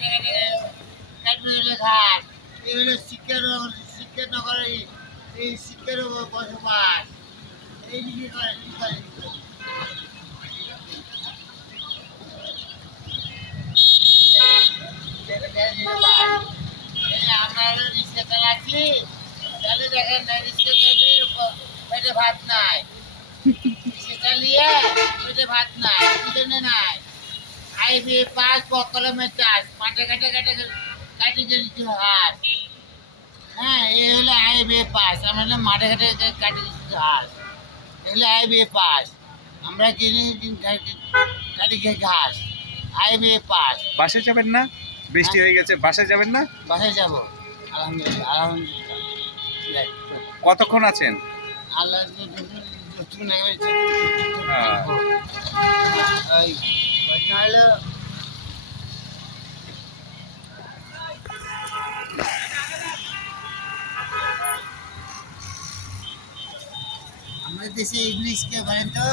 কাটে কাটে কাটবে হলো ঘাস। এই হলো শিক্ষা নগরের এই শিক্ষার বসবাস। এই দিকে করে কি করে আমরা হলো রিক্সা চালাচ্ছি, তাহলে দেখেন না রিক্সা চালিয়ে পেটে ভাত নাই, রিক্সা চালিয়ে পেটে ভাত নাই, কি জন্য নাই? হাইওয়ে পাস কলমের চাষ মাঠে ঘাটে ঘাটে কাটি দিচ্ছি হাঁস। হ্যাঁ এই হলো হাইওয়ে পাস, আমরা হলো মাঠে ঘাটে কাটি দিচ্ছি হাঁস। এগুলো হাইওয়ে পাস, আমরা কিনে কাটি খেয়ে ঘাস। Highway pass. বাসে যাবেন না? বৃষ্টি হয়ে গেছে, বাসে যাবেন না? বাসায় যাবো। আলহামদুলিল্লাহ আলহামদুলিল্লাহ। কতক্ষণ আছেন? আল্লাহ হ্যাঁ। আমাদের দেশে ইংলিশ কে বলেন তো?